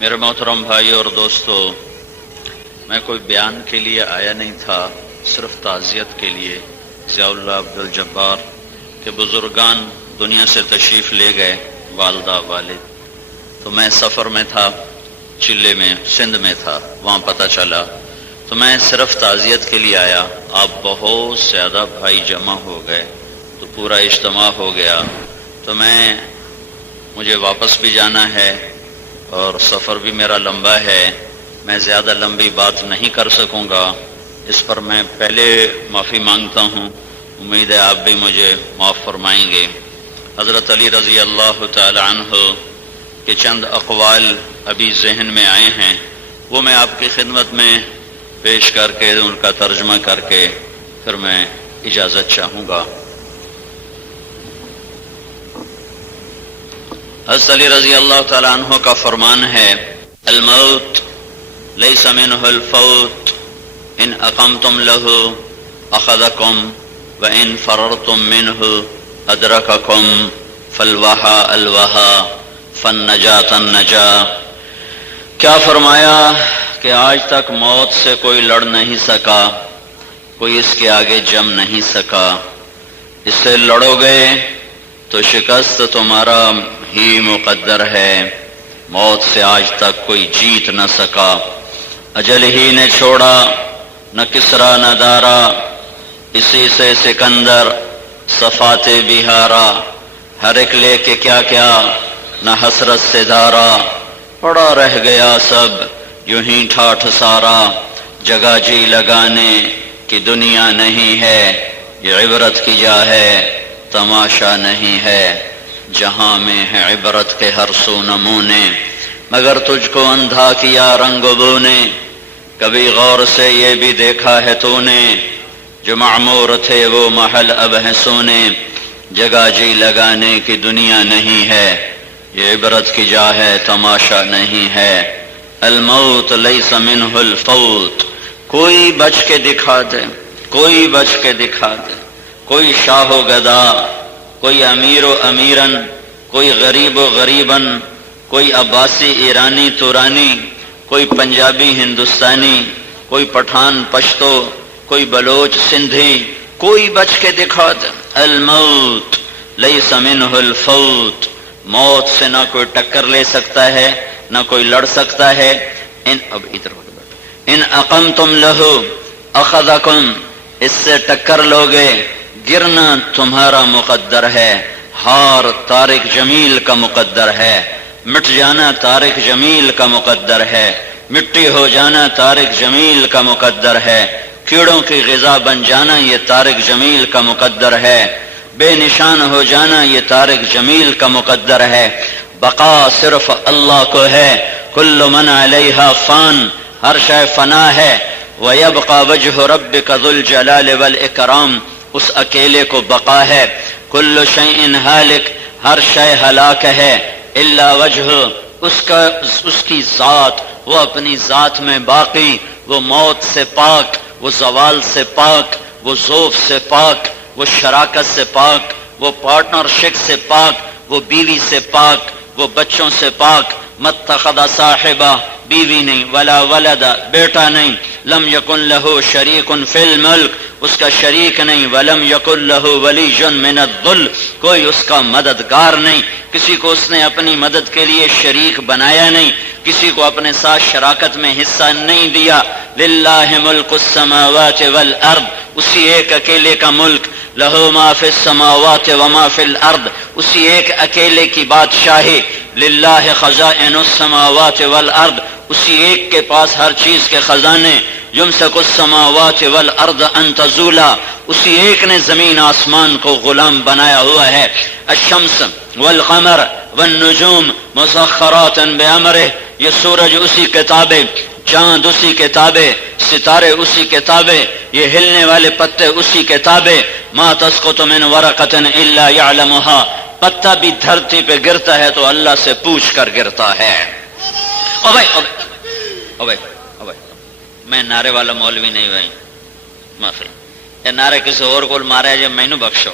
میرے محترم بھائی اور دوستو، میں کوئی بیان کے لیے آیا نہیں تھا، صرف تعزیت کے لیے۔ ضیاء اللہ عبدالجبار کے بزرگان دنیا سے تشریف لے گئے، والدہ والد، تو میں سفر میں تھا، چلے میں سندھ میں تھا، وہاں پتہ چلا تو میں صرف تعزیت کے لیے آیا۔ آپ بہت زیادہ بھائی جمع ہو گئے تو پورا اجتماع ہو گیا، تو مجھے واپس بھی جانا ہے اور سفر بھی میرا لمبا ہے، میں زیادہ لمبی بات نہیں کر سکوں گا، اس پر میں پہلے معافی مانگتا ہوں، امید ہے آپ بھی مجھے معاف فرمائیں گے۔ حضرت علی رضی اللہ تعالی عنہ کے چند اقوال ابھی ذہن میں آئے ہیں، وہ میں آپ کی خدمت میں پیش کر کے ان کا ترجمہ کر کے پھر میں اجازت چاہوں گا۔ حضرت علی رضی اللہ تعالیٰ عنہ کا فرمان ہے، الموت لیس منہ الفوت ان اقمتم لہ اخذکم وان فررتم منہ ادرککم فالوہا الوہا فالنجاة النجاة۔ کیا فرمایا کہ آج تک موت سے کوئی لڑ نہیں سکا، کوئی اس کے آگے جم نہیں سکا، اس سے لڑو گے تو شکست تمہارا ہی مقدر ہے۔ موت سے آج تک کوئی جیت نہ سکا، اجل ہی نے چھوڑا، نہ کسرا نہ دارا، اسی سے سکندر صفات بہارا، ہر ایک لے کے کیا کیا، نہ حسرت سے دھارا، پڑا رہ گیا سب یوں ہی ٹھاٹھ سارا، جگہ جی لگانے کی دنیا نہیں ہے، یہ عبرت کی جا ہے تماشا نہیں ہے، جہاں میں ہے عبرت کے ہر سو نمونے، مگر تجھ کو اندھا کیا رنگ و بو نے، کبھی غور سے یہ بھی دیکھا ہے تو نے، جو معمور تھے وہ محل اب ہے سونے، جگہ جی لگانے کی دنیا نہیں ہے، یہ عبرت کی جا ہے تماشا نہیں ہے۔ الموت لیس منہ الفوت، کوئی بچ کے دکھا دے، کوئی بچ کے دکھا دے، کوئی شاہ و گدا، کوئی امیر و امیرن، کوئی غریب و غریبن، کوئی عباسی ایرانی تورانی، کوئی پنجابی ہندوستانی، کوئی پٹھان پشتو، کوئی بلوچ سندھی، کوئی بچ کے دکھا دے۔ الموت لیس منہ الفوت، موت سے نہ کوئی ٹکر لے سکتا ہے، نہ کوئی لڑ سکتا ہے۔ ان اقمتم لہو اخذکم، اس سے ٹکر لوگے، گرنا تمہارا مقدر ہے، ہار طارق جمیل کا مقدر ہے، مٹ جانا طارق جمیل کا مقدر ہے، مٹی ہو جانا طارق جمیل کا مقدر ہے، کیڑوں کی غذا بن جانا یہ طارق جمیل کا مقدر ہے، بے نشان ہو جانا یہ طارق جمیل کا مقدر ہے، بقا صرف اللہ کو ہے، کل من علیہا فان، ہر شے فنا ہے، وَيَبْقَى وَجْهُ رَبِّكَ ذُو الْجَلَالِ وَالْإِكْرَامِ، اس اکیلے کو بقا ہے، کل شیء ہالک، ہر شے ہلاک ہے، الا وجہ، اس کی ذات، وہ اپنی ذات میں باقی، وہ موت سے پاک، وہ زوال سے پاک، وہ ذوف سے پاک، وہ شراکت سے پاک، وہ پارٹنرشپ سے پاک، وہ بیوی سے پاک، وہ بچوں سے پاک، متخذ صاحبہ، بیوی نہیں، ولا ولدا، بیٹا نہیں، لم یکن لہو شریک فی الملک، اس کا شریک نہیں، ولم یکن لہو ولی من الذل، کوئی اس کا مددگار نہیں، کسی کو اس نے اپنی مدد کے لیے شریک بنایا نہیں، کسی کو اپنے ساتھ شراکت میں حصہ نہیں دیا۔ للہ ملک السماوات والارض، اسی ایک اکیلے کا ملک، لہو ما فی السماوات وما فی الارض، اسی ایک اکیلے کی بادشاہی، للہ خزائن السماوات والارض، اسی ایک کے پاس ہر چیز کے خزانے، یمسک السماوات والارض ان تزولا، اسی ایک نے زمین آسمان کو غلام بنایا ہوا ہے۔ الشمس والقمر والنجوم مسخرات بامرہ، یہ سورج اسی کے تابع، چاند اسی کے تابع، ستارے اسی کے تابع، یہ ہلنے والے پتے اسی کے تابع۔ ما تسقط من ورقۃ الا یعلمها، پتا بھی دھرتی پہ گرتا ہے تو اللہ سے پوچھ کر گرتا ہے۔ میں نعرے والا مولوی نہیں بھائی، معافی، یہ نعرے کسی اور کو مارا ہے جب مینو بخشو۔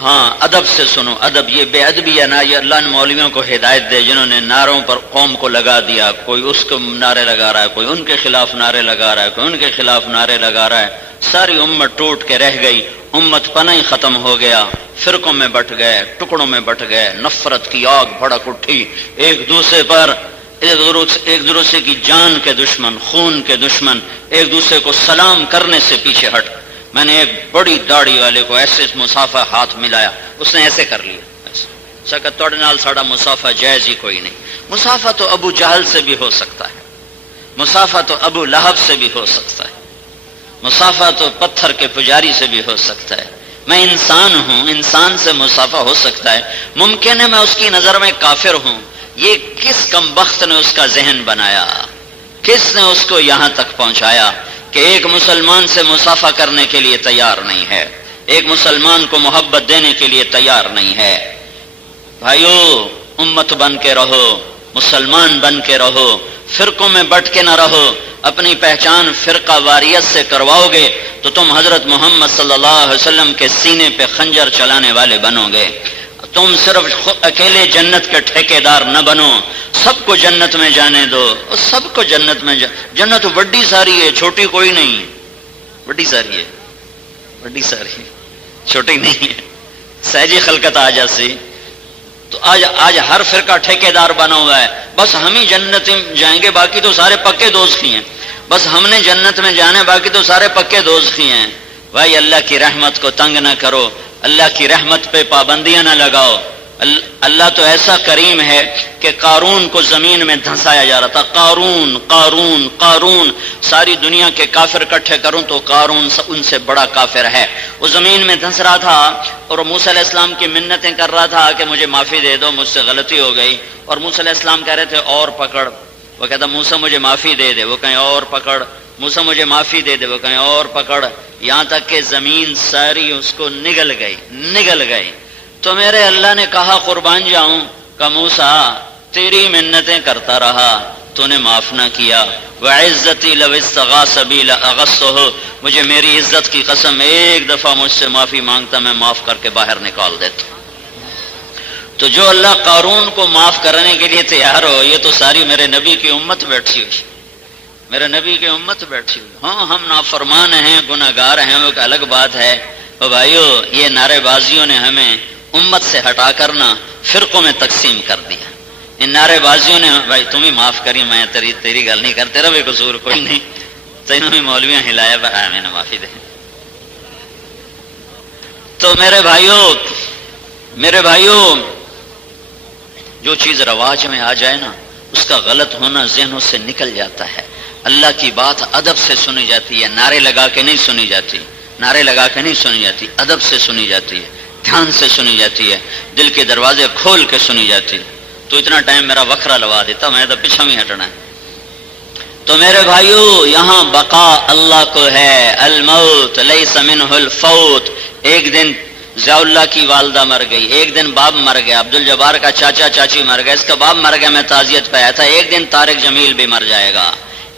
ہاں ادب سے سنو، ادب، یہ بے ادبی یا نہ، یہ اللہ نے مولویوں کو ہدایت دے جنہوں نے نعروں پر قوم کو لگا دیا، کوئی اس کو نعرے لگا رہا ہے، کوئی ان کے خلاف نعرے لگا رہا ہے، کوئی ان کے خلاف نعرے لگا رہا ہے، ساری امت ٹوٹ کے رہ گئی، امت پناہ ہی ختم ہو گیا، فرقوں میں بٹ گئے، ٹکڑوں میں بٹ گئے، نفرت کی آگ بھڑک اٹھی، ایک دوسرے پر، ایک دوسرے کی جان کے دشمن، خون کے دشمن، ایک دوسرے کو سلام کرنے سے پیچھے ہٹ۔ میں نے ایک بڑی داڑھی والے کو ایسے مسافہ ہاتھ ملایا، اس نے ایسے کر لیا، سکت توڑ نال ساڑا مسافہ جائز ہی کوئی نہیں۔ مسافہ تو ابو جہل سے بھی ہو سکتا ہے، مسافہ تو ابو لہب سے بھی ہو سکتا ہے، مسافہ تو پتھر کے پجاری سے بھی ہو سکتا ہے۔ میں انسان ہوں، انسان سے مسافہ ہو سکتا ہے، ممکن ہے میں اس کی نظر میں کافر ہوں۔ یہ کس کمبخت نے اس کا ذہن بنایا، کس نے اس کو یہاں تک پہنچایا کہ ایک مسلمان سے مسافہ کرنے کے لیے تیار نہیں ہے، ایک مسلمان کو محبت دینے کے لیے تیار نہیں ہے۔ بھائیو، امت بن کے رہو، مسلمان بن کے رہو، فرقوں میں بٹ کے نہ رہو۔ اپنی پہچان فرقہ واریت سے کرواؤ گے تو تم حضرت محمد صلی اللہ علیہ وسلم کے سینے پہ خنجر چلانے والے بنو گے۔ تم صرف اکیلے جنت کے ٹھیکیدار نہ بنو، سب کو جنت میں جانے دو، سب کو جنت میں جنت بڑی ساری ہے، چھوٹی کوئی نہیں، بڑی ساری ہے، بڑی ساری ہے، چھوٹی نہیں ہے، سہجی خلقت آ جاسی۔ تو آج ہر فرقہ ٹھیکیدار بنا ہوا ہے، بس ہم ہی جنت میں جائیں گے، باقی تو سارے پکے دوست ہی ہیں، بس ہم نے جنت میں جانا ہے، باقی تو سارے پکے دوست ہی ہیں۔ بھائی اللہ کی رحمت کو تنگ نہ کرو، اللہ کی رحمت پہ پابندیاں نہ لگاؤ۔ اللہ تو ایسا کریم ہے کہ قارون کو زمین میں دھنسایا جا رہا تھا، قارون قارون قارون، ساری دنیا کے کافر اکٹھے کروں تو قارون ان سے بڑا کافر ہے۔ وہ زمین میں دھنس رہا تھا اور موسیٰ علیہ السلام کی منتیں کر رہا تھا کہ مجھے معافی دے دو، مجھ سے غلطی ہو گئی، اور موسیٰ علیہ السلام کہہ رہے تھے اور پکڑ، وہ کہتا موسیٰ مجھے معافی دے دے، وہ کہیں اور پکڑ، موسیٰ مجھے معافی دے دے، وہ کہیں اور پکڑ، یہاں تک کہ زمین ساری اس کو نگل گئی۔ تو میرے اللہ نے کہا قربان جاؤں کہ موسیٰ تیری منتیں کرتا رہا، تو نے معاف نہ کیا، وعزتی لو استغاث بی لاغثہ، مجھے میری عزت کی قسم ایک دفعہ مجھ سے معافی مانگتا میں معاف کر کے باہر نکال دیتا۔ تو جو اللہ قارون کو معاف کرنے کے لیے تیار ہو، یہ تو ساری میرے نبی کی امت بیٹھی ہوئی، میرے نبی کی امت بیٹھی ہوئی۔ ہاں ہم نافرمان ہیں، گناہگار ہیں، وہ ایک الگ بات ہے۔ اور بھائیو، یہ نعرے بازیوں نے ہمیں امت سے ہٹا کرنا فرقوں میں تقسیم کر دیا۔ ان نعرے بازیوں نے، بھائی تم ہی معاف کری، میں تیری گل نہیں کرتے، تیرا بھی قصور کوئی نہیں، تینوں ہی مولویاں ہلایا، میں نے معافی دے۔ تو میرے بھائیو، جو چیز رواج میں آ جائے نا، اس کا غلط ہونا ذہنوں سے نکل جاتا ہے۔ اللہ کی بات ادب سے سنی جاتی ہے، نعرے لگا کے نہیں سنی جاتی، نعرے لگا کے نہیں سنی جاتی، ادب سے سنی جاتی ہے، دھیان سے سنی جاتی ہے، دل کے دروازے کھول کے سنی جاتی ہے۔ تو اتنا ٹائم میرا وکھرا لوا دیتا، میں تو پیچھے ہی ہٹنا ہے۔ تو میرے بھائیو، یہاں بقا اللہ کو ہے، الموت لیس منہ الفوت۔ ایک دن ضیاء اللہ کی والدہ مر گئی، ایک دن باپ مر گیا، عبد الجبار کا چاچا چاچی مر گئے، اس کا باپ مر گیا، میں تعزیت پہ آیا تھا۔ ایک دن طارق جمیل بھی مر جائے گا،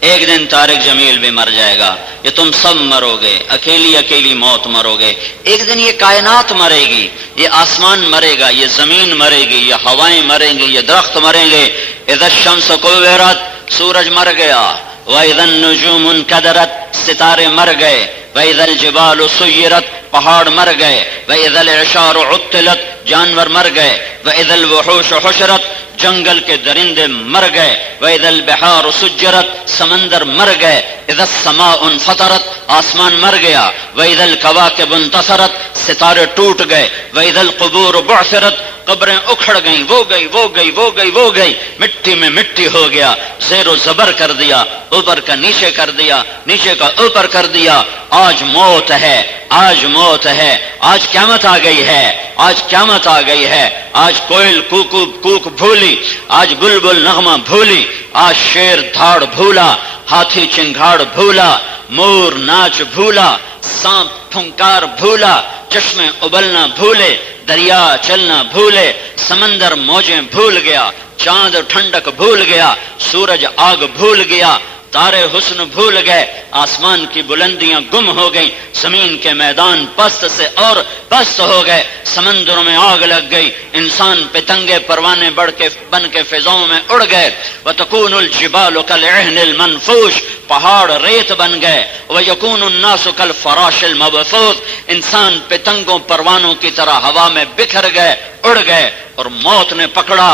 ایک دن طارق جمیل بھی مر جائے گا، یہ تم سب مرو گے، اکیلی موت مرو گے۔ ایک دن یہ کائنات مرے گی، یہ آسمان مرے گا، یہ زمین مرے گی، یہ ہوائیں مریں گی، یہ درخت مریں گے۔ اذا الشمس کورت، سورج مر گیا، وَإِذَا النُّجُومُ انْكَدَرَتْ، ستارے مر گئے، وَإِذَا الْجِبَالُ سُيِّرَتْ، پہاڑ مر گئے، وَإِذَا الْعِشَارُ عُطِّلَتْ، جانور مر گئے، وَإِذَا الْوُحُوشُ حُشِرَتْ، جنگل کے درندے مر گئے، وَإِذَا الْبِحَارُ سُجِّرَتْ، سمندر مر گئے، اِذَا السَّمَاءُ انْفَطَرَتْ، آسمان مر گیا، وَإِذَا الْكَوَاكِبُ انْتَثَرَتْ، ستارے ٹوٹ گئے، وَإِذَا الْقُبُورُ بُعْثِرَتْ، قبریں اکھڑ گئیں، وہ گئی، مٹی میں مٹی ہو گیا، زیر و زبر کر دیا، اوپر کا نیچے کر دیا، نیچے کا اوپر کر دیا۔ آج موت ہے، آج موت ہے، آج قیامت آ گئی ہے، آج قیامت آ گئی ہے۔ آج کوئل کوک بھولی، آج بلبل نغمہ بھولی، آج شیر دھاڑ بھولا، ہاتھی چنگھاڑ بھولا، مور ناچ بھولا، سانپ پھنکار بھولا، چشمے ابلنا بھولے، دریا چلنا بھولے، سمندر موجیں بھول گیا، چاند ٹھنڈک بھول گیا، سورج آگ بھول گیا، تارے حسن بھول گئے، آسمان کی بلندیاں گم ہو گئیں، زمین کے میدان پست سے اور پست ہو گئے، سمندروں میں آگ لگ گئی، انسان پتنگے پروانے بن کے فضاؤں میں اڑ گئے، وَتَكُونُ الْجِبَالُ كَالْعِهْنِ الْمَنْفُوشِ، پہاڑ ریت بن گئے، وَيَكُونُ النَّاسُ كَالْفَرَاشِ الْمَبْثُوثِ، انسان پتنگوں پروانوں کی طرح ہوا میں بکھر گئے، اڑ گئے، اور موت نے پکڑا۔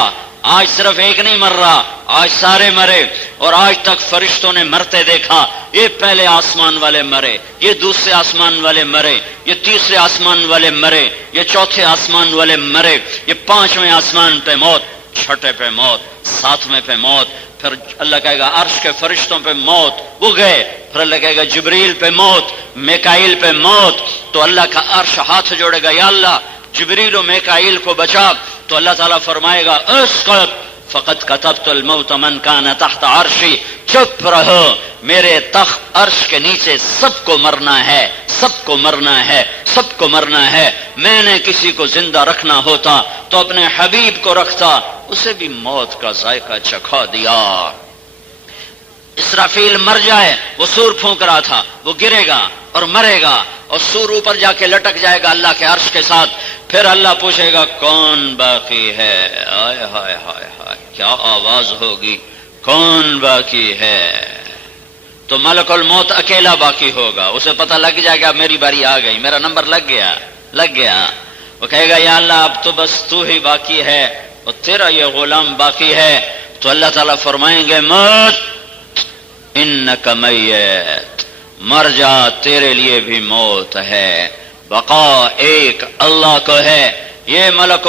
آج صرف ایک نہیں مر رہا، آج سارے مرے، اور آج تک فرشتوں نے مرتے دیکھا۔ یہ پہلے آسمان والے مرے، یہ دوسرے آسمان والے مرے، یہ تیسرے آسمان والے مرے، یہ چوتھے آسمان والے مرے، یہ پانچویں آسمان پہ موت، چھٹے پہ موت، ساتویں پہ موت، پھر اللہ کہے گا عرش کے فرشتوں پہ موت، وہ گئے، پھر اللہ کہے گا جبریل پہ موت، میکائیل پہ موت، تو اللہ کا عرش ہاتھ جوڑے گا، یا اللہ جبریل و میکائیل کو بچا، تو اللہ تعالیٰ فرمائے گا اسکت فقط کتبت الموت من کان تحت عرشی، چپ رہو، میرے تخت عرش کے نیچے سب کو مرنا ہے، سب کو مرنا ہے، سب کو مرنا ہے۔ میں نے کسی کو زندہ رکھنا ہوتا تو اپنے حبیب کو رکھتا، اسے بھی موت کا ذائقہ چکھا دیا۔ اسرافیل مر جائے، وہ سور پھونک رہا تھا، وہ گرے گا اور مرے گا، اور سور اوپر جا کے لٹک جائے گا اللہ کے عرش کے ساتھ، پھر اللہ پوچھے گا کون باقی ہے؟ آئے ہائے ہائے ہائے، کیا آواز ہوگی، کون باقی ہے؟ تو ملک الموت اکیلا باقی ہوگا، اسے پتہ لگ جائے گا میری باری آ گئی، میرا نمبر لگ گیا۔ وہ کہے گا یا اللہ اب تو بس تو ہی باقی ہے اور تیرا یہ غلام باقی ہے، تو اللہ تعالیٰ فرمائیں گے موت انک میت، مر جا، تیرے لیے بھی موت ہے۔ بقا ایک اللہ کو ہے، یہ ملک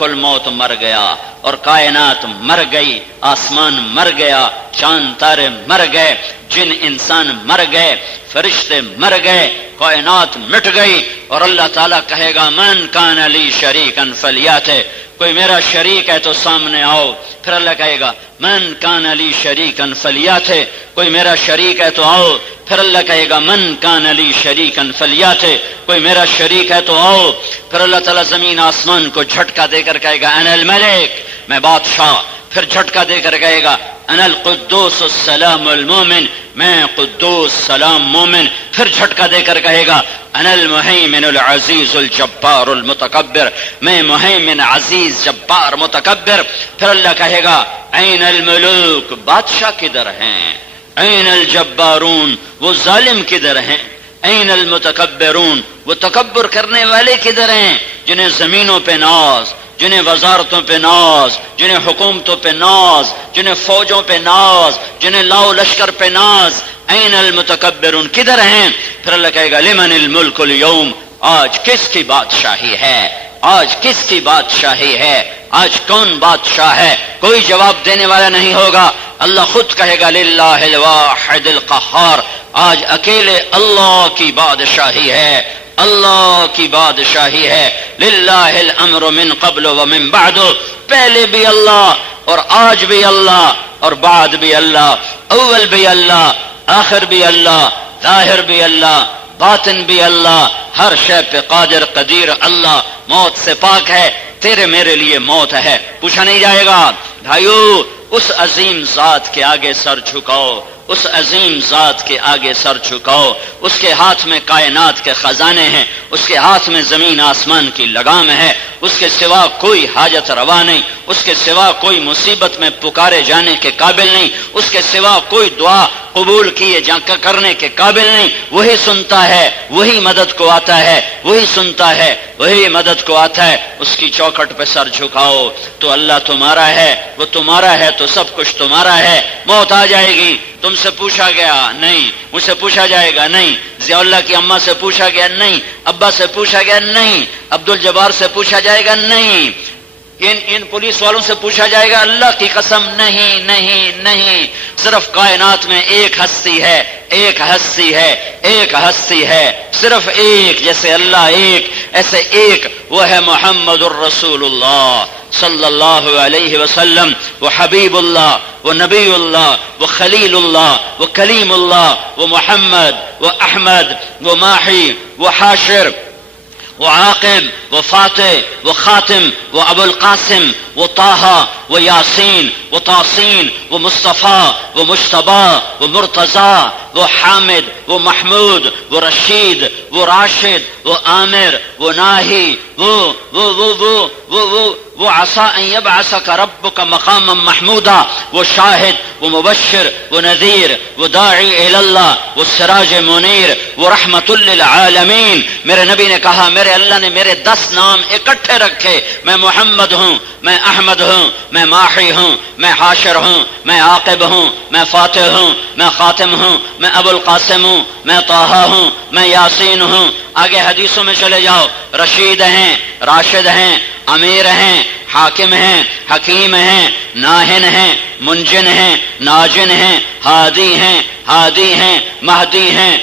الموت مر گیا، اور کائنات مر گئی، آسمان مر گیا، چاند تارے مر گئے، جن انسان مر گئے، فرشتے مر گئے، کائنات مٹ گئی، اور اللہ تعالیٰ کہے گا من کان لی شریکا فلیاتہ، کوئی میرا شریک ہے تو سامنے آؤ، پھر اللہ کہے گا من کان لی شریکا فلیاتہ، کوئی میرا شریک ہے تو آؤ، پھر اللہ کہے گا من کان لی شریکا فلیاتہ، کوئی میرا شریک ہے تو آؤ، پھر اللہ تعالیٰ زمین آسمان کو جھٹکا دے کر کہے گا انا الملک، میں بادشاہ، پھر جھٹکا دے کر کہے گا انا القدوس السلام المومن، میں قدوس سلام مومن، پھر جھٹکا دے کر کہے گا انا المہیمن العزیز الجبار المتکبر، میں مہیمن عزیز جبار متکبر، پھر اللہ کہے گا این الملوک، بادشاہ کدھر ہیں؟ این الجبارون، وہ ظالم کدھر ہیں؟ این المتکبرون، وہ تکبر کرنے والے کدھر ہیں؟ جنہیں زمینوں پہ ناز، جنہیں وزارتوں پہ ناز، جنہیں حکومتوں پہ ناز، جنہیں فوجوں پہ ناز، جنہیں لاؤ لشکر پہ ناز، این المتکبرون، کدھر ہیں؟ پھر اللہ کہے گا لمن الملک اليوم، آج کس کی بادشاہی ہے؟ آج کس کی بادشاہی ہے؟ آج کون بادشاہ ہے؟ کوئی جواب دینے والا نہیں ہوگا، اللہ خود کہے گا للہ الواحد القہار، آج اکیلے اللہ کی بادشاہی ہے، اللہ کی بادشاہی ہے، للہ الامر من قبل ومن بعد، پہلے بھی اللہ اور آج بھی اللہ اور بعد بھی اللہ، اول بھی اللہ، آخر بھی اللہ، ظاہر بھی اللہ، باطن بھی اللہ، ہر شے پہ قادر قدیر اللہ، موت سے پاک ہے، تیرے میرے لیے موت ہے، پوچھا نہیں جائے گا۔ بھائیو اس عظیم ذات کے آگے سر جھکاؤ، اس عظیم ذات کے آگے سر جھکاؤ، اس کے ہاتھ میں کائنات کے خزانے ہیں، اس کے ہاتھ میں زمین آسمان کی لگام ہے، اس کے سوا کوئی حاجت روا نہیں، اس کے سوا کوئی مصیبت میں پکارے جانے کے قابل نہیں، اس کے سوا کوئی دعا قبول کیے کرنے کے قابل نہیں، وہی سنتا ہے، وہی مدد کو آتا ہے، وہی سنتا ہے، وہی مدد کو آتا ہے، اس کی چوکھٹ پہ سر جھکاؤ تو اللہ تمہارا ہے، وہ تمہارا ہے تو سب کچھ تمہارا ہے۔ موت آ جائے گی، تم سے پوچھا گیا نہیں، مجھ سے پوچھا جائے گا نہیں، ضیاء اللہ کی اماں سے پوچھا گیا نہیں، ابا سے پوچھا گیا نہیں، عبد الجبار سے پوچھا جائے گا نہیں، ان پولیس والوں سے پوچھا جائے گا، اللہ کی قسم نہیں نہیں نہیں، صرف کائنات میں ایک ہستی ہے، ایک ہستی ہے، ایک ہستی ہے، صرف ایک، جیسے اللہ ایک ایسے ایک، وہ ہے محمد الرسول اللہ صلی اللہ علیہ وسلم، وہ حبیب اللہ، وہ نبی اللہ، وہ خلیل اللہ، وہ کلیم اللہ، وہ محمد، وہ احمد، وہ ماحی، وہ حاشر، وہ عاقب، وہ فاتح، وہ خاتم، وہ ابو القاسم، وہ طٰہٰ، وہ یاسین، وہ تاسین، وہ مصطفیٰ، وہ مجتبیٰ، وہ مرتضیٰ، وہ حامد، وہ محمود، وہ رشید، وہ راشد، وہ عامر، وہ ناہی، وہ عسیٰ ان یبعثک ربک مقاما محمودا، وہ شاہد، وہ مبشر، وہ نذیر، وہ داعی الی اللہ، وہ سراج منیر، وہ رحمت للعالمین۔ میرے نبی نے کہا میرے اللہ نے میرے 10 نام اکٹھے رکھے، میں محمد ہوں، میں احمد ہوں، میں ماحی ہوں، میں حاشر ہوں، میں عاقب ہوں، میں فاتح ہوں، میں خاتم ہوں، میں ابو القاسم ہوں، میں طٰہٰ ہوں، میں یاسین ہوں۔ آگے حدیثوں میں چلے جاؤ، رشید ہیں، راشد ہیں، امیر ہیں، حاکم ہیں، حکیم ہیں، ناہن ہیں، منجن ہیں، ناجن ہیں، ہادی ہیں، مہدی ہیں،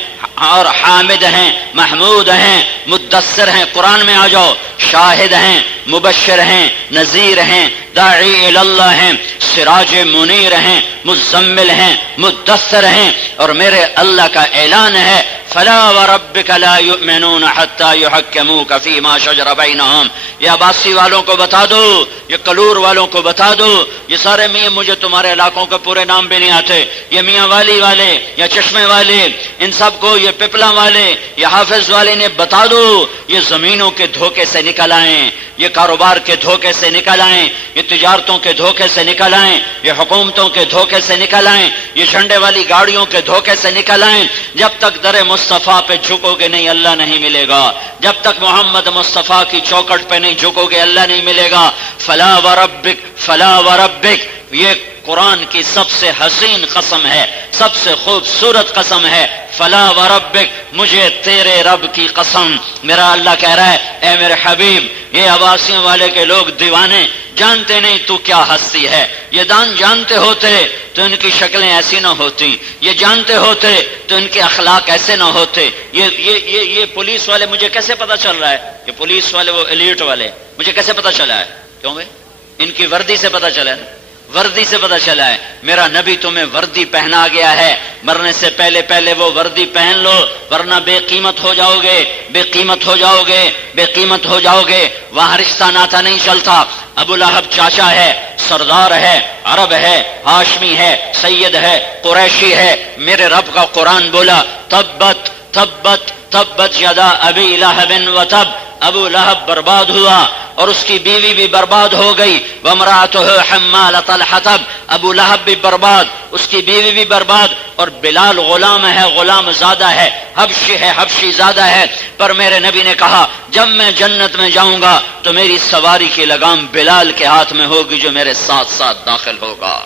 اور حامد ہیں، محمود ہیں، مدثر ہیں۔ قرآن میں آ جاؤ، شاہد ہیں، مبشر ہیں، نذیر ہیں، داعی الی اللہ ہیں، سراج منیر ہیں، مزمل ہیں، مدثر ہیں۔ اور میرے اللہ کا اعلان ہے فلا وربک لا یؤمنون حتی یحکموک فیما شجر بینہم۔ یہ عباسی والوں کو بتا دو، یہ کلور والوں کو بتا دو، یہ سارے میاں، مجھے تمہارے علاقوں کے پورے نام بھی نہیں آتے، یہ میاں والی والے یا چشمے والے، ان سب کو، یہ پپلا والے، یہ حافظ والے نے بتا دو، یہ زمینوں کے دھوکے سے نکل آئیں، یہ کاروبار کے دھوکے سے نکل آئیں، یہ تجارتوں کے دھوکے سے نکل آئیں، یہ حکومتوں کے دھوکے سے نکل آئیں، یہ جھنڈے والی گاڑیوں کے دھوکے سے نکل آئیں۔ جب تک در مصطفیٰ پہ جھکو گے نہیں، اللہ نہیں ملے گا۔ جب تک محمد مصطفیٰ کی چوکٹ پہ نہیں جھکو گے، اللہ نہیں ملے گا۔ فلا وربک، فلا وربک، یہ قرآن کی سب سے حسین قسم ہے، سب سے خوبصورت قسم ہے۔ فلا وربک، مجھے تیرے رب کی قسم۔ میرا اللہ کہہ رہا ہے اے میرے حبیب، یہ عباسیوں والے کے لوگ دیوانے، جانتے نہیں تو کیا ہستی ہے، یہ جانتے ہوتے تو ان کی شکلیں ایسی نہ ہوتی، یہ جانتے ہوتے تو ان کے اخلاق ایسے نہ ہوتے۔ یہ پولیس والے، مجھے کیسے پتا چل رہا ہے کہ پولیس والے وہ ایلیٹ والے، مجھے کیسے پتا چلا ہے؟ کیوں بھائی؟ ان کی وردی سے پتا چلا ہے، وردی سے پتا چلا ہے۔ میرا نبی تمہیں وردی پہنا گیا ہے، مرنے سے پہلے وہ وردی پہن لو، ورنہ بے قیمت ہو جاؤ گے، بے قیمت ہو جاؤ گے، بے قیمت ہو جاؤ گے۔ وہاں رشتہ ناتا نہیں چلتا۔ ابو لہب چاچا ہے، سردار ہے، عرب ہے، ہاشمی ہے، سید ہے، قریشی ہے۔ میرے رب کا قرآن بولا تبت تبت تبت یدا ابی لہب وتب، ابو لہب برباد ہوا اور اس کی بیوی بھی برباد ہو گئی۔ وامرأتہ حمالۃ الحطب، ابو لہب بھی برباد، اس کی بیوی بھی برباد، اور بلال غلام ہے، غلام زادہ ہے، حبشی ہے، حبشی زادہ ہے۔ پر میرے نبی نے کہا جب میں جنت میں جاؤں گا تو میری سواری کی لگام بلال کے ہاتھ میں ہوگی جو میرے ساتھ ساتھ داخل ہوگا۔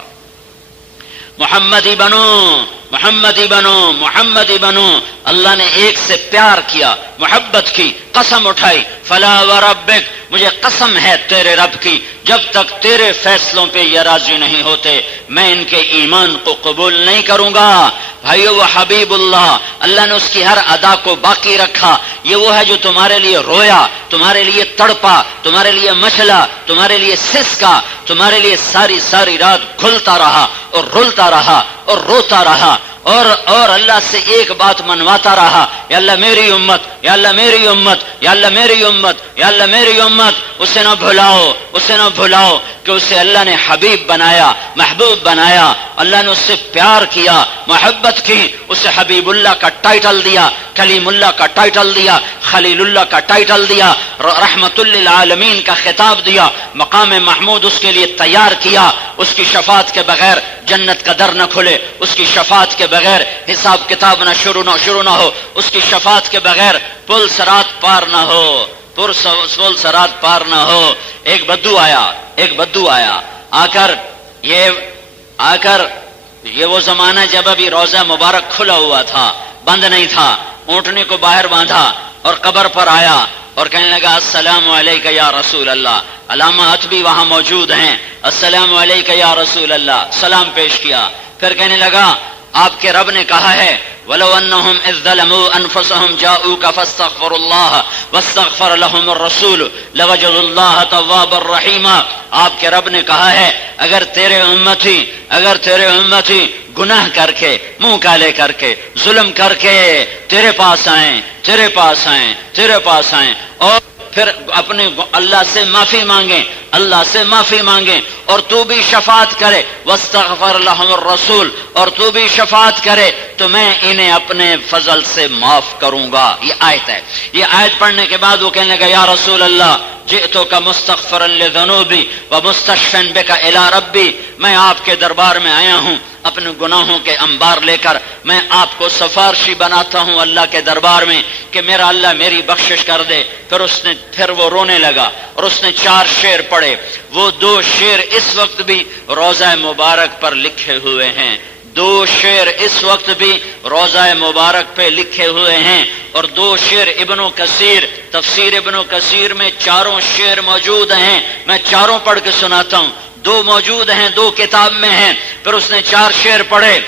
محمدی بنو، محمدی بنو، محمدی بنو۔ اللہ نے ایک سے پیار کیا، محبت کی، قسم اٹھائی۔ فلا وربک، مجھے قسم ہے تیرے رب کی، جب تک تیرے فیصلوں پہ یہ راضی نہیں ہوتے میں ان کے ایمان کو قبول نہیں کروں گا۔ بھائیو، وہ حبیب اللہ نے اس کی ہر ادا کو باقی رکھا۔ یہ وہ ہے جو تمہارے لیے رویا، تمہارے لیے تڑپا، تمہارے لیے مچلا، تمہارے لیے سسکا، تمہارے لیے ساری ساری رات گھلتا رہا اور رلتا رہا اور روتا رہا، اور اللہ سے ایک بات منواتا رہا، یا اللہ میری امت، یا اللہ میری امت، یا اللہ میری امت، یا اللہ میری امت۔ اسے نہ بھلاؤ، اسے نہ بھلاؤ کہ اسے اللہ نے حبیب بنایا، محبوب بنایا، اللہ نے اس سے پیار کیا، محبت کی، اسے حبیب اللہ کا ٹائٹل دیا، کلیم اللہ کا ٹائٹل دیا، خلیل اللہ کا ٹائٹل دیا، رحمت للعالمین کا خطاب دیا، مقام محمود اس کے لیے تیار کیا۔ اس کی شفاعت کے بغیر جنت کا در نہ کھلے، اس کی شفاعت کے بغیر حساب کتاب نہ شروع نہ ہو، اس کی شفاعت کے بغیر پل صراط پار نہ ہو، پل صراط پار نہ ہو۔ ایک بدو آیا آ کر یہ وہ زمانہ جب ابھی روضہ مبارک کھلا ہوا تھا، بند نہیں تھا، اونٹنے کو باہر باندھا اور قبر پر آیا اور کہنے لگا السلام علیکہ یا رسول اللہ۔ علامات بھی وہاں موجود ہیں، السلام علیکہ یا رسول اللہ، سلام پیش کیا۔ پھر کہنے لگا آپ کے رب نے کہا ہے وَلَوْ أَنَّهُمْ إِذْ ظَلَمُوا أَنفُسَهُمْ جَاءُوكَ فَاسْتَغْفَرُوا اللَّهَ وَاسْتَغْفَرَ لَهُمُ الرَّسُولُ لَوَجَدُوا اللَّهَ تَوَّابًا رَحِيمًا۔ آپ کے رب نے کہا ہے اگر تیرے امتی گناہ کر کے، منہ کالے کر کے، ظلم کر کے تیرے پاس آئیں پھر اپنے اللہ سے معافی مانگیں، اللہ سے معافی مانگیں، اور تو بھی شفاعت کرے، واستغفر لهم الرسول، اور تو بھی شفاعت کرے تو میں انہیں اپنے فضل سے معاف کروں گا۔ یہ آیت ہے۔ یہ آیت پڑھنے کے بعد وہ کہنے لگا یا رسول اللہ جئتک مستغفرا لذنوبی ومستشفعا بک الی ربی، میں آپ کے دربار میں آیا ہوں اپنے گناہوں کے انبار لے کر، میں آپ کو سفارشی بناتا ہوں اللہ کے دربار میں کہ میرا اللہ میری بخشش کر دے۔ پھر وہ رونے لگا اور اس نے 4 شعر پڑھے۔ وہ 2 شعر اس وقت بھی روضہ مبارک پر لکھے ہوئے ہیں، 2 شعر اس وقت بھی روضہ مبارک پہ لکھے ہوئے ہیں، اور 2 شعر ابن کثیر تفسیر ابن کثیر میں 4 شعر موجود ہیں، میں 4 پڑھ کے سناتا ہوں۔ 2 موجود ہیں، 2 کتاب میں ہیں۔ پھر اس نے 4 شعر پڑھے۔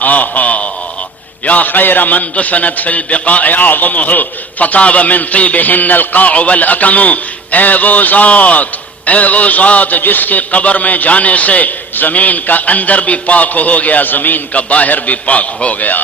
آہا یا خیر من دفنت فی البقاء اعظمہ فطاب من طیبہن القاع والاکم، اے وہ ذات جس کے قبر میں جانے سے زمین کا اندر بھی پاک ہو گیا، زمین کا باہر بھی پاک ہو گیا،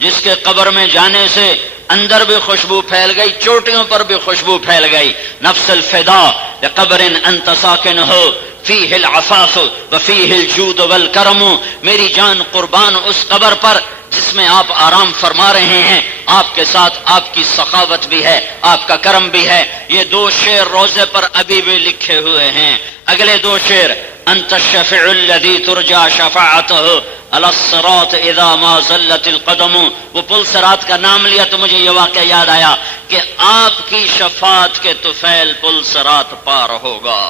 جس کے قبر میں جانے سے اندر بھی خوشبو پھیل گئی، چوٹیوں پر بھی خوشبو پھیل گئی۔ نفس الفدا لقبر انت ساکن ہو فیہ العفاف وفیہ الجود والکرم، میری جان قربان اس قبر پر جس میں آپ آرام فرما رہے ہیں، آپ کے ساتھ آپ کی سخاوت بھی ہے، آپ کا کرم بھی ہے۔ یہ 2 شعر روزے پر ابھی بھی لکھے ہوئے ہیں۔ اگلے 2 شعر انت الشفیع الذی ترجى شفاعتہ علی الصراط اذا ما زلت القدم، وہ پل صراط کا نام لیا تو مجھے یہ واقعہ یاد آیا کہ آپ کی شفاعت کے طفیل پل صراط پار ہوگا۔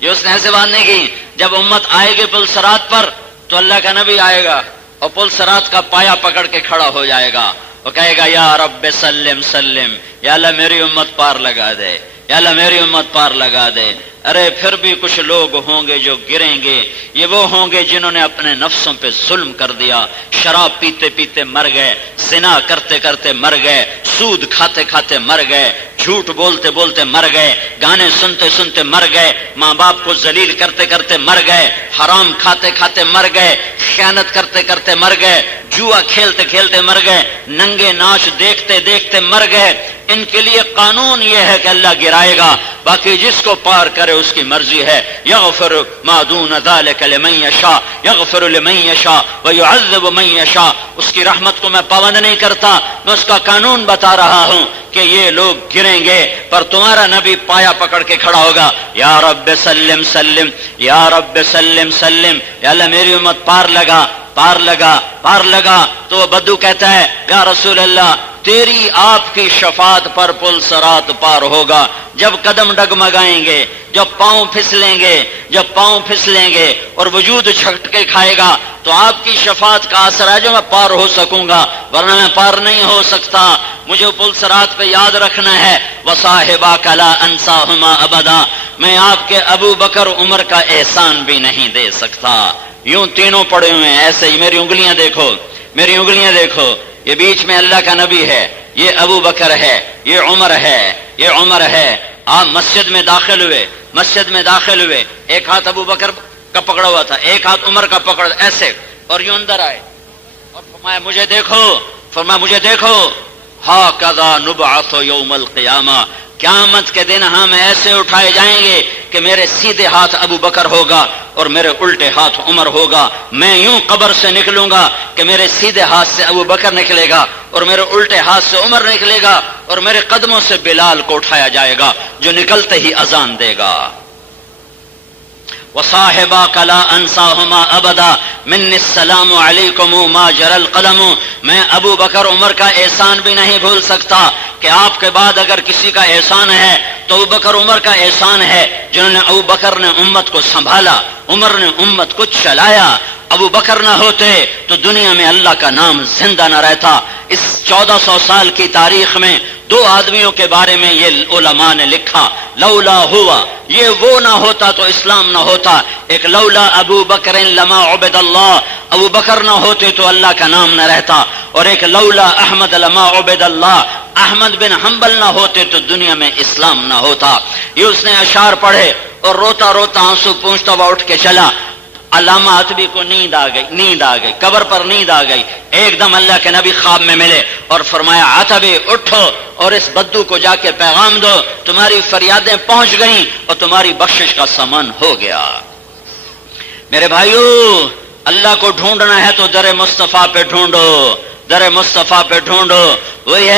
یہ اس نے ایسے بات نہیں کی، جب امت آئے گی پل صراط پر تو اللہ کا نبی آئے گا اور پل صراط کا پایا پکڑ کے کھڑا ہو جائے گا، وہ کہے گا یا رب سلم سلم، یا اللہ میری امت پار لگا دے، یا اللہ میری امت پار لگا دے۔ ارے پھر بھی کچھ لوگ ہوں گے جو گریں گے، یہ وہ ہوں گے جنہوں نے اپنے نفسوں پہ ظلم کر دیا، شراب پیتے پیتے مر گئے، زنا کرتے کرتے مر گئے، سود کھاتے کھاتے مر گئے، جھوٹ بولتے بولتے مر گئے، گانے سنتے سنتے مر گئے، ماں باپ کو ذلیل کرتے کرتے مر گئے، حرام کھاتے کھاتے مر گئے، خیانت کرتے کرتے مر گئے، جوا کھیلتے کھیلتے مر گئے، ننگے ناچ دیکھتے دیکھتے مر گئے۔ ان کے لیے قانون یہ ہے کہ اللہ گرائے گا، باقی جس کو پار کرے اس کی مرضی ہے۔ یغفر ما دون ذلک لمن یشاء، یغفر لمن یشاء ویعذب من یشاء۔ اس کی رحمت کو میں پابند نہیں کرتا، میں اس کا قانون بتا رہا ہوں کہ یہ لوگ گریں گے پر تمہارا نبی پایا پکڑ کے کھڑا ہوگا، یا رب سلم سلم، یا رب سلم سلم، یا اللہ میری امت پار لگا پار لگا پار لگا۔ تو وہ بدو کہتا ہے یا رسول اللہ تیری آپ کی شفاعت پر پل صراط پار ہوگا، جب قدم ڈگمگائیں گے، جب پاؤں پھسلیں گے، جب پاؤں پھسلیں گے اور وجود جھٹکے کھائے گا تو آپ کی شفاعت کا اثر ہے جو میں پار ہو سکوں گا، ورنہ میں پار نہیں ہو سکتا۔ مجھے پل صراط پہ یاد رکھنا ہے وصاحباک لا انساہما ابدا، میں آپ کے ابو بکر عمر کا احسان بھی نہیں دے سکتا۔ یوں تینوں پڑے ہوئے ہیں ایسے ہی، میری انگلیاں دیکھو، میری انگلیاں دیکھو، یہ بیچ میں اللہ کا نبی ہے، یہ ابو بکر ہے، یہ عمر ہے، یہ عمر ہے۔ آپ مسجد میں داخل ہوئے، مسجد میں داخل ہوئے، ایک ہاتھ ابو بکر کا پکڑا ہوا تھا، ایک ہاتھ عمر کا پکڑ ایسے، اور یوں اندر آئے اور فرمایا مجھے دیکھو، فرمایا مجھے دیکھو، ہاکذا نبعث یوم القیامہ، قیامت کے دن ہم ایسے اٹھائے جائیں گے کہ میرے سیدھے ہاتھ ابو بکر ہوگا اور میرے الٹے ہاتھ عمر ہوگا، میں یوں قبر سے نکلوں گا کہ میرے سیدھے ہاتھ سے ابو بکر نکلے گا اور میرے الٹے ہاتھ سے عمر نکلے گا، اور میرے قدموں سے بلال کو اٹھایا جائے گا جو نکلتے ہی اذان دے گا۔ وصاحباک لا انساہما ابدا منی السلام علیکم ما جرى القلم، میں ابو بکر عمر کا احسان بھی نہیں بھول سکتا کہ آپ کے بعد اگر کسی کا احسان ہے تو ابو بکر عمر کا احسان ہے، جنہوں نے ابو بکر نے امت کو سنبھالا، عمر نے امت کو چلایا۔ ابو بکر نہ ہوتے تو دنیا میں اللہ کا نام زندہ نہ رہتا۔ اس 1400 سال کی تاریخ میں 2 آدمیوں کے بارے میں یہ علماء نے لکھا، لولا ہوا، یہ وہ نہ ہوتا تو اسلام نہ ہوتا۔ ایک لولا ابو بکر لما عبد اللہ، ابو بکر نہ ہوتے تو اللہ کا نام نہ رہتا، اور ایک لولا احمد لما عبد اللہ، احمد بن حنبل نہ ہوتے تو دنیا میں اسلام نہ ہوتا۔ یہ اس نے اشعار پڑھے اور روتا روتا آنسو پونچھتا ہوا اٹھ کے چلا۔ علامہ عتبی کو نیند آ گئی، قبر پر نیند آ گئی۔ ایک دم اللہ کے نبی خواب میں ملے اور فرمایا عتبی اٹھو اور اس بدو کو جا کے پیغام دو، تمہاری فریادیں پہنچ گئیں اور تمہاری بخشش کا سامان ہو گیا۔ میرے بھائیو، اللہ کو ڈھونڈنا ہے تو در مصطفیٰ پہ ڈھونڈو، در مصطفیٰ پہ ڈھونڈو۔ وہی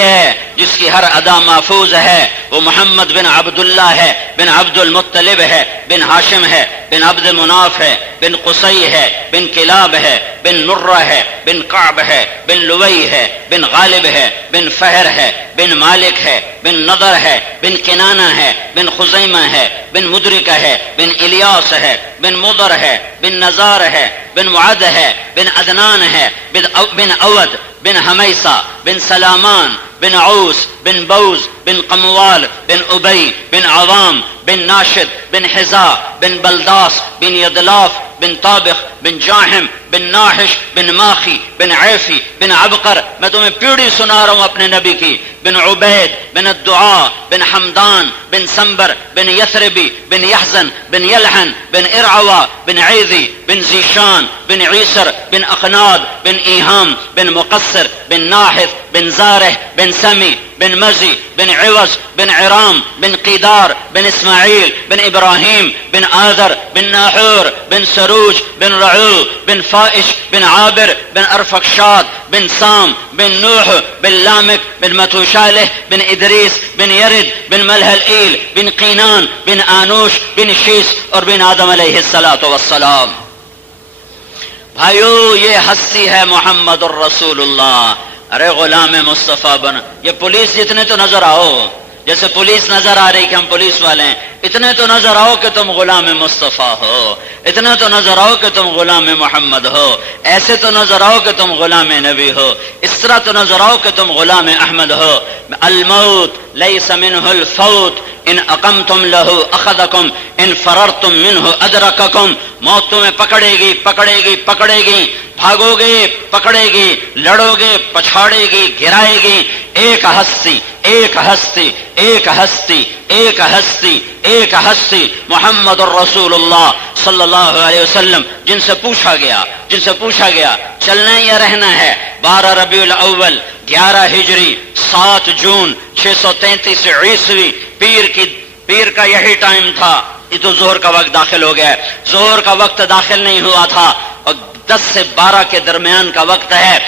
ہے جس کی ہر ادا محفوظ ہے، وہ محمد بن عبداللہ ہے، بن عبد المطلب ہے، بن ہاشم ہے، بن عبد مناف ہے، بن قصی ہے، بن کلاب ہے، بن مرہ ہے، بن کعب ہے، بن لوی ہے، بن غالب ہے، بن فہر ہے، بن مالک ہے، بن نضر ہے، بن کنانہ ہے، بن خزیمہ ہے، بن مدرکہ ہے، بن الیاس ہے، بن مضر ہے، بن نزار ہے، بن معد ہے، بن عدنان ہے، بن اود، بن حمیسہ، بن سلامان، بن عوس، بن بوز، بن قموال، بن ابی، بن عوام، بن ناشد، بن حزا، بن بلداس، بن یدلاف، بن طابخ، بن جاہم، بن ناحش، بن ماخی، بن عیفی، بن عبقر۔ میں تمہیں پیڑھی سنا رہا ہوں اپنے نبی کی۔ بن عبید، بن الدعاء، بن حمدان، بن سنبر، بن یثربی، بن یحزن، بن یلحن، بن ارعوا، بن عیذی، بن زیشان، بن عیسر، بن اقناد، بن ایہام، بن مقصر، بن ناحف، بن زارح، بن سمی، بن مزی، بن عوض، بن عرام، بن قیدار، بن اسماعیل، بن ابراہیم، بن آذر، بن ناحور، بن سروج، بن رعو، بن فائش، بن عابر، بن ارفقشاد، بن سام، بن نوح، بن لامک، بن متوشالح، بن ادریس، بن یرد، بن ملحلئیل، بن قینان، بن آنوش، بن شیس اور بن آدم علیہ السلام۔ بھائیو، یہ ہستی ہے محمد الرسول اللہ۔ ارے غلام مصطفیٰ بن، یہ پولیس جتنے تو نظر آؤ، جیسے پولیس نظر آ رہی کہ ہم پولیس والے ہیں، اتنے تو نظر آؤ کہ تم غلام مصطفیٰ ہو، اتنا تو نظر آؤ کہ تم غلام محمد ہو، ایسے تو نظر آؤ کہ تم غلام نبی ہو، اس طرح تو نظر آؤ کہ تم غلام احمد ہو۔ الموت لیس منہ الفوت ان اقمتم لہ اخذکم ان فررتم منہ ادرککم۔ موت تمہیں پکڑے گی، پکڑے گی، پکڑے گی، بھاگو گے پکڑے گی، لڑو گے پچھاڑے گی، گرائے گی۔ ایک ہستی، ایک ہستی، ایک ہستی، ایک ہستی، ایک ہستی محمد الرسول اللہ صلی اللہ علیہ وسلم، جن سے پوچھا گیا چلنا یا رہنا ہے۔ 12 ربیع الاول 11 ہجری 7 جون 633 عیسوی، پیر کا یہی ٹائم تھا۔ یہ تو ظہر کا وقت داخل ہو گیا ہے، ظہر کا وقت داخل نہیں ہوا تھا اور 10 سے 12 کے درمیان کا وقت ہے۔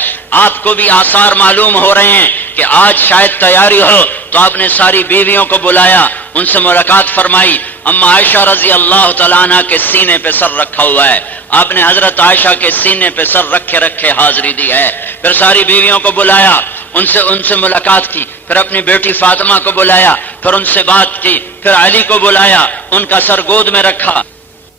آپ کو بھی آثار معلوم ہو رہے ہیں کہ آج شاید تیاری ہو، تو آپ نے ساری بیویوں کو بلایا، ان سے ملاقات فرمائی۔ اما عائشہ رضی اللہ تعالیٰ عنہ کے سینے پہ سر رکھا ہوا ہے، آپ نے حضرت عائشہ کے سینے پہ سر رکھے حاضری دی ہے۔ پھر ساری بیویوں کو بلایا، ان سے ملاقات کی، پھر اپنی بیٹی فاطمہ کو بلایا، پھر ان سے بات کی، پھر علی کو بلایا، ان کا سر گود میں رکھا۔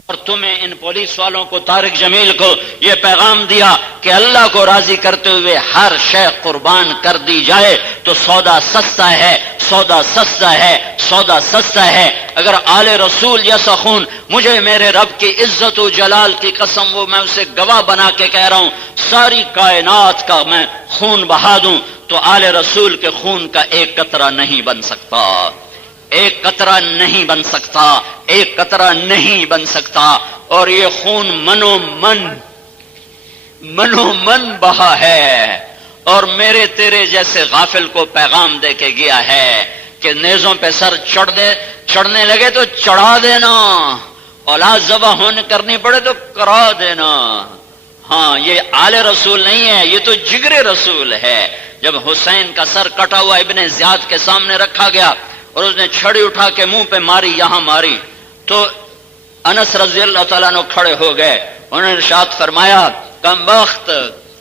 اور تمہیں ان پولیس والوں کو، طارق جمیل کو یہ پیغام دیا کہ اللہ کو راضی کرتے ہوئے ہر شے قربان کر دی جائے تو سودا سستا ہے، سودا سستا ہے، سودا سستا ہے۔ اگر آل رسول جیسا خون، مجھے میرے رب کی عزت و جلال کی قسم، وہ میں اسے گواہ بنا کے کہہ رہا ہوں، ساری کائنات کا میں خون بہا دوں تو آل رسول کے خون کا ایک قطرہ نہیں بن سکتا، ایک قطرہ نہیں بن سکتا، ایک قطرہ نہیں بن سکتا۔ اور یہ خون منو من بہا ہے، اور میرے تیرے جیسے غافل کو پیغام دے کے گیا ہے کہ نیزوں پہ سر چڑھنے لگے تو چڑھا دینا، اولاد ذبح ہونے کرنی پڑے تو کرا دینا۔ ہاں، یہ آل رسول نہیں ہے، یہ تو جگر رسول ہے۔ جب حسین کا سر کٹا ہوا ابن زیاد کے سامنے رکھا گیا اور اس نے چھڑی اٹھا کے منہ پہ ماری، یہاں ماری، تو انس رضی اللہ تعالیٰ عنہ کھڑے ہو گئے۔ انہوں نے ارشاد فرمایا، کم بخت،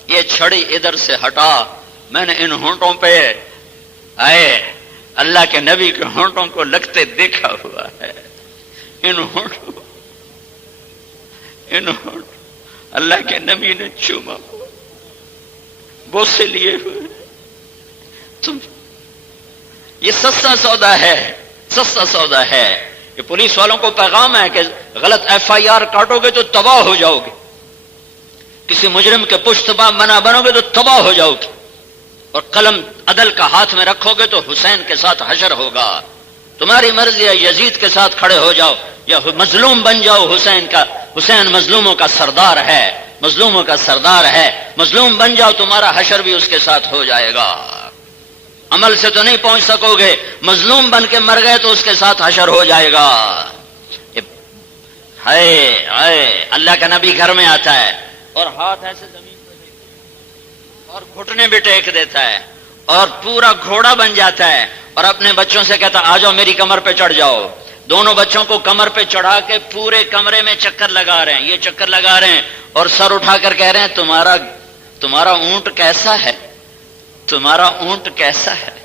یہ چھڑی ادھر سے ہٹا، میں نے ان ہونٹوں پہ آئے اللہ کے نبی کے ہونٹوں کو لگتے دیکھا ہوا ہے۔ ان ہونٹوں اللہ کے نبی نے چوما ہوا، بوسے لیے ہوئے۔ تم، یہ سستا سودا ہے، سستا سودا ہے۔ یہ پولیس والوں کو پیغام ہے کہ غلط FIR کاٹو گے تو تباہ ہو جاؤ گے، کسی مجرم کے پشت پا بنا بنو گے تو تباہ ہو جاؤ گے، اور قلم عدل کا ہاتھ میں رکھو گے تو حسین کے ساتھ حشر ہوگا۔ تمہاری مرضی ہے، یزید کے ساتھ کھڑے ہو جاؤ یا مظلوم بن جاؤ حسین کا، حسین مظلوموں کا سردار ہے، مظلوموں کا سردار ہے، مظلوم بن جاؤ تمہارا حشر بھی اس کے ساتھ ہو جائے گا، عمل سے تو نہیں پہنچ سکو گے، مظلوم بن کے مر گئے تو اس کے ساتھ حشر ہو جائے گا۔ ہائے ہائے، اللہ کا نبی گھر میں آتا ہے اور ہاتھ ایسے زمین پہ اور گھٹنے بھی ٹیک دیتا ہے اور پورا گھوڑا بن جاتا ہے اور اپنے بچوں سے کہتا آ جاؤ میری کمر پہ چڑھ جاؤ۔ دونوں بچوں کو کمر پہ چڑھا کے پورے کمرے میں چکر لگا رہے ہیں، یہ چکر لگا رہے ہیں اور سر اٹھا کر کہہ رہے ہیں تمہارا اونٹ کیسا ہے، تمہارا اونٹ کیسا ہے،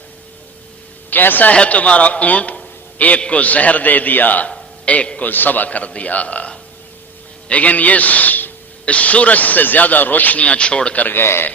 کیسا ہے تمہارا اونٹ؟ ایک کو زہر دے دیا، ایک کو ذبح کر دیا، لیکن یہ اس سورج سے زیادہ روشنیاں چھوڑ کر گئے۔